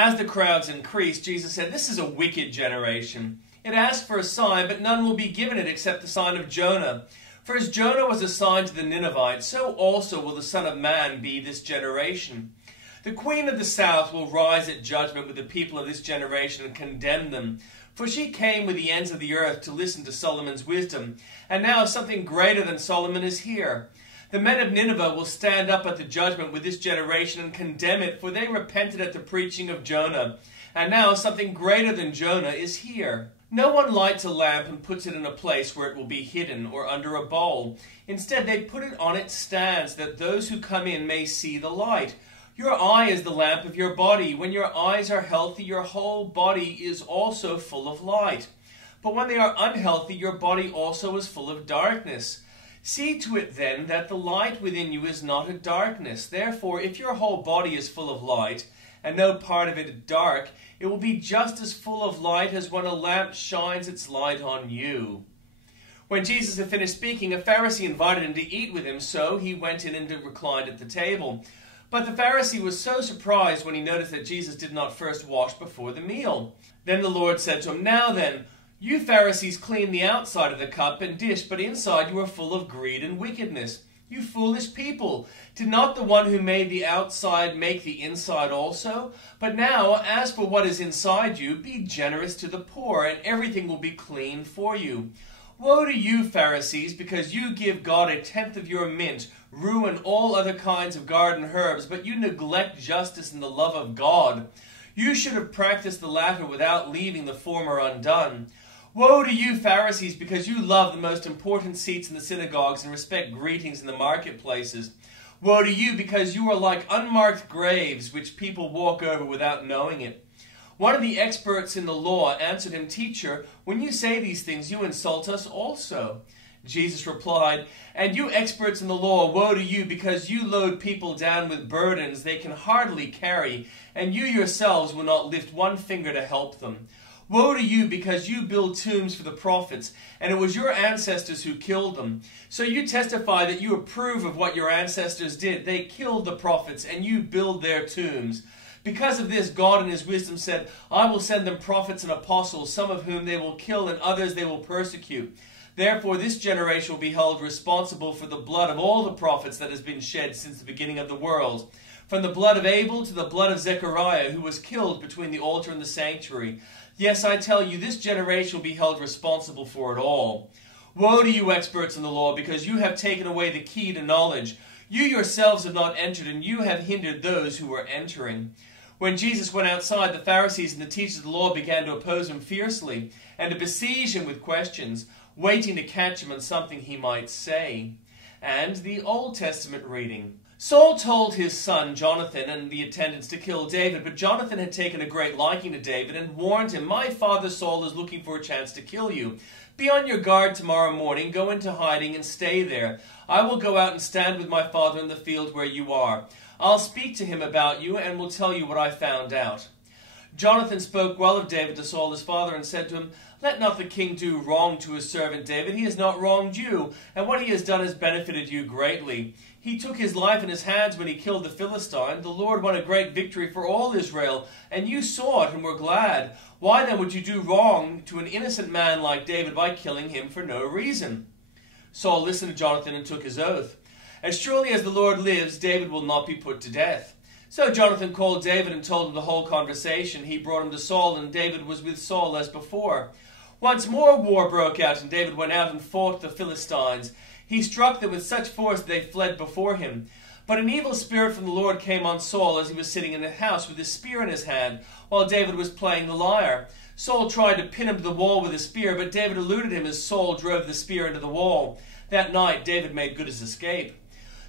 As the crowds increased, Jesus said, "This is a wicked generation. It asks for a sign, but none will be given it except the sign of Jonah. For as Jonah was a sign to the Ninevites, so also will the Son of Man be this generation. The Queen of the South will rise at judgment with the people of this generation and condemn them. For she came with the ends of the earth to listen to Solomon's wisdom, and now something greater than Solomon is here. The men of Nineveh will stand up at the judgment with this generation and condemn it, for they repented at the preaching of Jonah, and now something greater than Jonah is here. No one lights a lamp and puts it in a place where it will be hidden or under a bowl. Instead, they put it on its stand, so that those who come in may see the light. Your eye is the lamp of your body. When your eyes are healthy, your whole body is also full of light. But when they are unhealthy, your body also is full of darkness. See to it then that the light within you is not a darkness. Therefore, if your whole body is full of light, and no part of it is dark, it will be just as full of light as when a lamp shines its light on you." When Jesus had finished speaking, a Pharisee invited him to eat with him, so he went in and reclined at the table. But the Pharisee was so surprised when he noticed that Jesus did not first wash before the meal. Then the Lord said to him, "Now then, you Pharisees clean the outside of the cup and dish, but inside you are full of greed and wickedness. You foolish people, did not the one who made the outside make the inside also? But now, as for what is inside you, be generous to the poor, and everything will be clean for you. Woe to you, Pharisees, because you give God a tenth of your mint, rue and all other kinds of garden herbs, but you neglect justice and the love of God. You should have practiced the latter without leaving the former undone. Woe to you, Pharisees, because you love the most important seats in the synagogues and respect greetings in the marketplaces. Woe to you, because you are like unmarked graves, which people walk over without knowing it." One of the experts in the law answered him, "Teacher, when you say these things, you insult us also." Jesus replied, "And you experts in the law, woe to you, because you load people down with burdens they can hardly carry, and you yourselves will not lift one finger to help them. Woe to you, because you build tombs for the prophets, and it was your ancestors who killed them. So you testify that you approve of what your ancestors did. They killed the prophets, and you build their tombs. Because of this, God in his wisdom said, I will send them prophets and apostles, some of whom they will kill, and others they will persecute. Therefore this generation will be held responsible for the blood of all the prophets that has been shed since the beginning of the world, from the blood of Abel to the blood of Zechariah, who was killed between the altar and the sanctuary. Yes, I tell you, this generation will be held responsible for it all. Woe to you, experts in the law, because you have taken away the key to knowledge. You yourselves have not entered, and you have hindered those who were entering." When Jesus went outside, the Pharisees and the teachers of the law began to oppose him fiercely and to besiege him with questions, waiting to catch him on something he might say. And the Old Testament reading. Saul told his son Jonathan and the attendants to kill David, but Jonathan had taken a great liking to David and warned him, "My father Saul is looking for a chance to kill you. Be on your guard tomorrow morning, go into hiding and stay there. I will go out and stand with my father in the field where you are. I'll speak to him about you and will tell you what I found out." Jonathan spoke well of David to Saul his father and said to him, "Let not the king do wrong to his servant David. He has not wronged you, and what he has done has benefited you greatly. He took his life in his hands when he killed the Philistine. The Lord won a great victory for all Israel, and you saw it and were glad. Why then would you do wrong to an innocent man like David by killing him for no reason?" Saul listened to Jonathan and took his oath. "As surely as the Lord lives, David will not be put to death." So Jonathan called David and told him the whole conversation. He brought him to Saul, and David was with Saul as before. Once more war broke out, and David went out and fought the Philistines. He struck them with such force that they fled before him. But an evil spirit from the Lord came on Saul as he was sitting in the house with his spear in his hand, while David was playing the lyre. Saul tried to pin him to the wall with a spear, but David eluded him as Saul drove the spear into the wall. That night David made good his escape.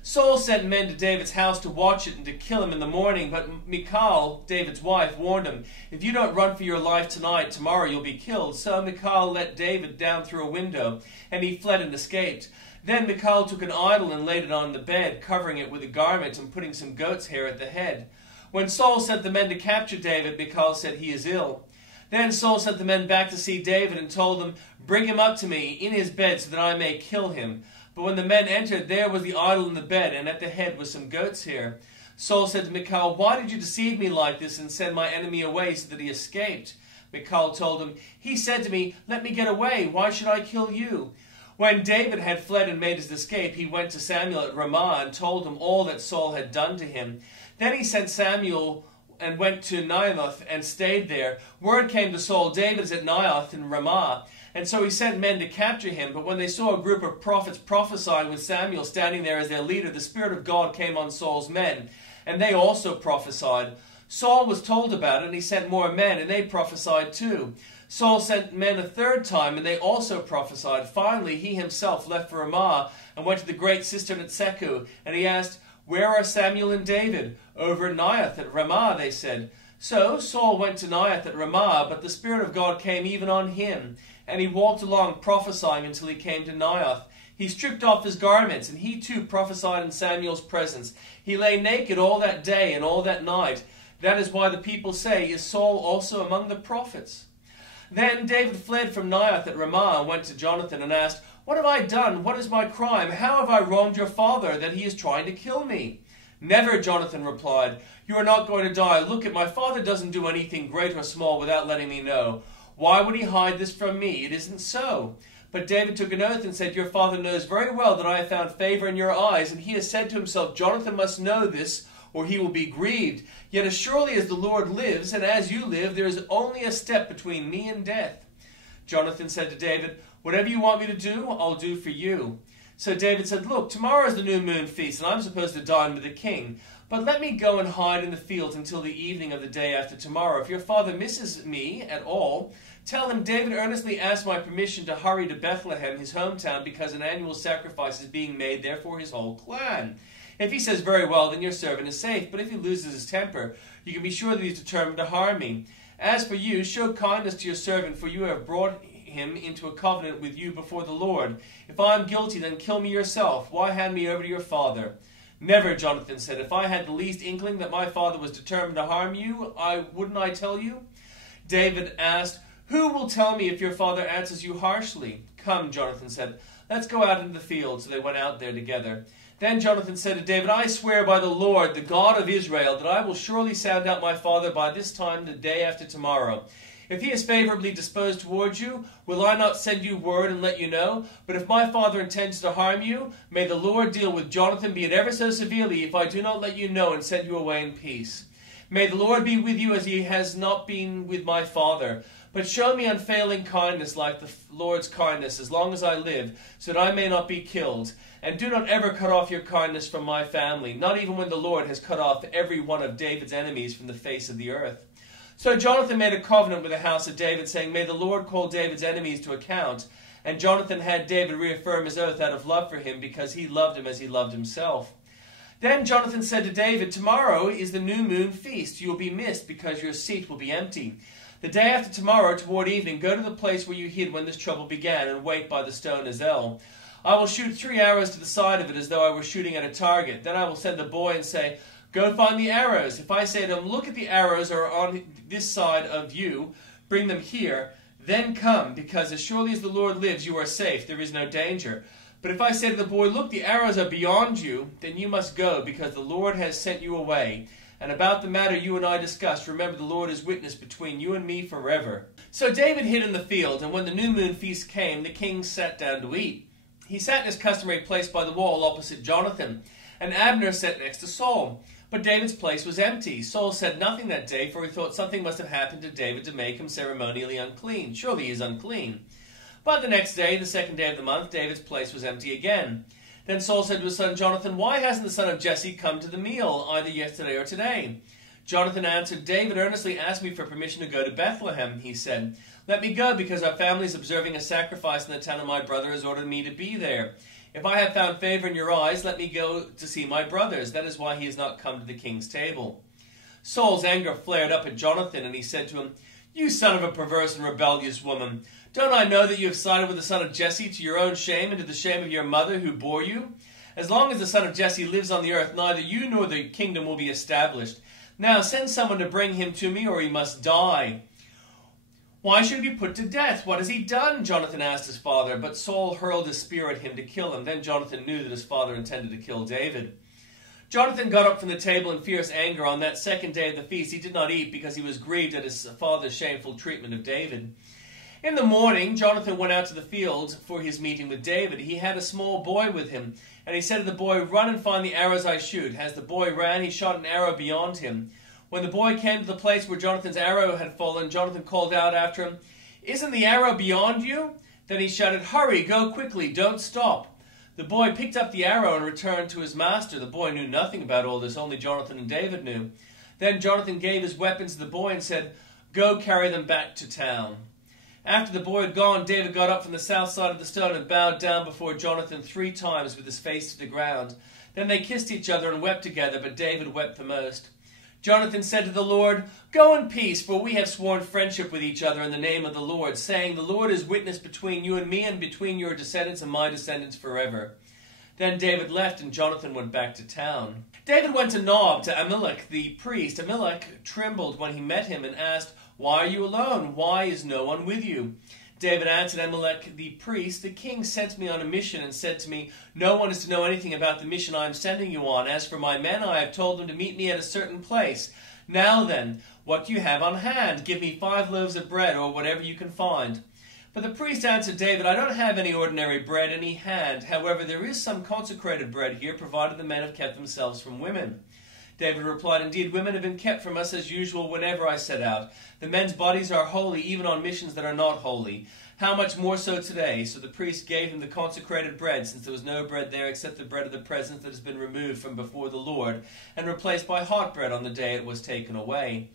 Saul sent men to David's house to watch it and to kill him in the morning, but Michal, David's wife, warned him, "If you don't run for your life tonight, tomorrow you'll be killed." So Michal let David down through a window, and he fled and escaped. Then Michal took an idol and laid it on the bed, covering it with a garment and putting some goat's hair at the head. When Saul sent the men to capture David, Michal said, "He is ill." Then Saul sent the men back to see David and told them, "Bring him up to me in his bed so that I may kill him." But when the men entered, there was the idol in the bed, and at the head was some goat's hair. Saul said to Michal, "Why did you deceive me like this and send my enemy away so that he escaped?" Michal told him, "He said to me, 'Let me get away. Why should I kill you?'" When David had fled and made his escape, he went to Samuel at Ramah and told him all that Saul had done to him. Then he sent Samuel and went to Naioth and stayed there. Word came to Saul, "David is at Naioth in Ramah." And so he sent men to capture him. But when they saw a group of prophets prophesying with Samuel standing there as their leader, the Spirit of God came on Saul's men, and they also prophesied. Saul was told about it, and he sent more men, and they prophesied too. Saul sent men a third time, and they also prophesied. Finally, he himself left for Ramah and went to the great cistern at Seku, and he asked, "Where are Samuel and David?" "Over at Naioth at Ramah," they said. So Saul went to Naioth at Ramah, but the Spirit of God came even on him, and he walked along prophesying until he came to Naioth. He stripped off his garments, and he too prophesied in Samuel's presence. He lay naked all that day and all that night. That is why the people say, "Is Saul also among the prophets?" Then David fled from Naioth at Ramah and went to Jonathan and asked, "What have I done? What is my crime? How have I wronged your father that he is trying to kill me?" "Never," Jonathan replied. "You are not going to die. Look, my father doesn't do anything great or small without letting me know. Why would he hide this from me? It isn't so." But David took an oath and said, "Your father knows very well that I have found favor in your eyes, and he has said to himself, 'Jonathan must know this, or he will be grieved.' Yet as surely as the Lord lives, and as you live, there is only a step between me and death." Jonathan said to David, "Whatever you want me to do, I'll do for you." So David said, "Look, tomorrow is the new moon feast, and I'm supposed to dine with the king. But let me go and hide in the fields until the evening of the day after tomorrow. If your father misses me at all, tell him David earnestly asked my permission to hurry to Bethlehem, his hometown, because an annual sacrifice is being made there for his whole clan. If he says, 'Very well,' then your servant is safe. But if he loses his temper, you can be sure that he's determined to harm me. As for you, show kindness to your servant, for you have brought him into a covenant with you before the Lord. If I am guilty, then kill me yourself. Why hand me over to your father?" "Never," Jonathan said. "If I had the least inkling that my father was determined to harm you, wouldn't I tell you?" David asked, "Who will tell me if your father answers you harshly?" "Come," Jonathan said, "let's go out into the field." So they went out there together. Then Jonathan said to David, "I swear by the Lord, the God of Israel, that I will surely sound out my father by this time the day after tomorrow. If he is favorably disposed towards you, will I not send you word and let you know? But if my father intends to harm you, may the Lord deal with Jonathan, be it ever so severely, if I do not let you know and send you away in peace. May the Lord be with you as he has not been with my father. But show me unfailing kindness like the Lord's kindness as long as I live, so that I may not be killed. And do not ever cut off your kindness from my family, not even when the Lord has cut off every one of David's enemies from the face of the earth." So Jonathan made a covenant with the house of David, saying, "May the Lord call David's enemies to account." And Jonathan had David reaffirm his oath out of love for him, because he loved him as he loved himself. Then Jonathan said to David, "Tomorrow is the new moon feast. You will be missed, because your seat will be empty. The day after tomorrow, toward evening, go to the place where you hid when this trouble began, and wait by the stone Ezel. I will shoot 3 arrows to the side of it as though I were shooting at a target. Then I will send the boy and say, 'Go find the arrows.' If I say to him, 'Look at the arrows are on this side of you, bring them here,' then come, because as surely as the Lord lives, you are safe, there is no danger. But if I say to the boy, 'Look, the arrows are beyond you,' then you must go, because the Lord has sent you away. And about the matter you and I discussed, remember the Lord is witness between you and me forever." So David hid in the field, and when the new moon feast came, the king sat down to eat. He sat in his customary place by the wall opposite Jonathan, and Abner sat next to Saul. But David's place was empty. Saul said nothing that day, for he thought something must have happened to David to make him ceremonially unclean. Surely he is unclean. But the next day, the second day of the month, David's place was empty again. Then Saul said to his son Jonathan, "Why hasn't the son of Jesse come to the meal, either yesterday or today?" Jonathan answered, "David earnestly asked me for permission to go to Bethlehem," he said. "Let me go, because our family is observing a sacrifice in the town, and my brother has ordered me to be there. If I have found favor in your eyes, let me go to see my brothers. That is why he has not come to the king's table." Saul's anger flared up at Jonathan, and he said to him, "You son of a perverse and rebellious woman, don't I know that you have sided with the son of Jesse to your own shame and to the shame of your mother who bore you? As long as the son of Jesse lives on the earth, neither you nor the kingdom will be established. Now send someone to bring him to me, or he must die." "Why should he be put to death? What has he done?" Jonathan asked his father, but Saul hurled his spear at him to kill him. Then Jonathan knew that his father intended to kill David. Jonathan got up from the table in fierce anger. On that second day of the feast he did not eat, because he was grieved at his father's shameful treatment of David. In the morning Jonathan went out to the field for his meeting with David. He had a small boy with him, and he said to the boy, "Run and find the arrows I shoot." As the boy ran, he shot an arrow beyond him. When the boy came to the place where Jonathan's arrow had fallen, Jonathan called out after him, "Isn't the arrow beyond you?" Then he shouted, "Hurry, go quickly, don't stop." The boy picked up the arrow and returned to his master. The boy knew nothing about all this, only Jonathan and David knew. Then Jonathan gave his weapons to the boy and said, "Go carry them back to town." After the boy had gone, David got up from the south side of the stone and bowed down before Jonathan 3 times with his face to the ground. Then they kissed each other and wept together, but David wept the most. Jonathan said to the Lord, "Go in peace, for we have sworn friendship with each other in the name of the Lord, saying, 'The Lord is witness between you and me, and between your descendants and my descendants forever.'" Then David left, and Jonathan went back to town. David went to Nob, to Ahimelech the priest. Ahimelech trembled when he met him and asked, "Why are you alone? Why is no one with you?" David answered Ahimelech the priest, "The king sent me on a mission and said to me, 'No one is to know anything about the mission I am sending you on. As for my men, I have told them to meet me at a certain place. Now then, what do you have on hand? Give me 5 loaves of bread, or whatever you can find.' But the priest answered David, 'I don't have any ordinary bread in hand. However, there is some consecrated bread here, provided the men have kept themselves from women.' David replied, 'Indeed, women have been kept from us as usual whenever I set out. The men's bodies are holy, even on missions that are not holy. How much more so today?' So the priest gave him the consecrated bread, since there was no bread there except the bread of the presence that has been removed from before the Lord, and replaced by hot bread on the day it was taken away.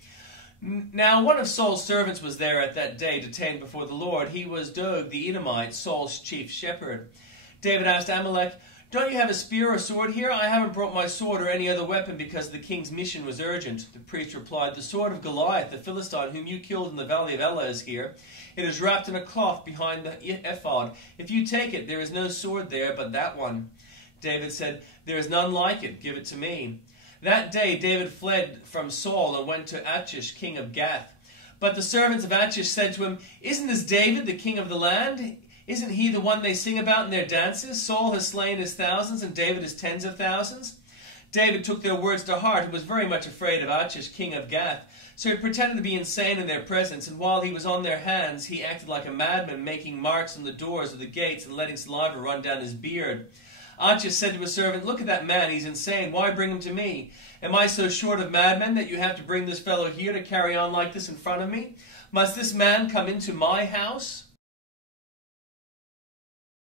Now one of Saul's servants was there at that day, detained before the Lord. He was Doeg the Edomite, Saul's chief shepherd. David asked Ahimelech, 'Don't you have a spear or sword here?' 'I haven't brought my sword or any other weapon, because the king's mission was urgent.' The priest replied, 'The sword of Goliath, the Philistine, whom you killed in the valley of Elah, is here. It is wrapped in a cloth behind the ephod. If you take it, there is no sword there but that one.' David said, 'There is none like it. Give it to me.' That day David fled from Saul and went to Achish, king of Gath. But the servants of Achish said to him, 'Isn't this David, the king of the land? Isn't he the one they sing about in their dances? Saul has slain his thousands, and David his tens of thousands.' David took their words to heart and was very much afraid of Achish, king of Gath. So he pretended to be insane in their presence, and while he was on their hands, he acted like a madman, making marks on the doors of the gates and letting saliva run down his beard. Achish said to his servant, 'Look at that man, he's insane. Why bring him to me? Am I so short of madmen that you have to bring this fellow here to carry on like this in front of me? Must this man come into my house?'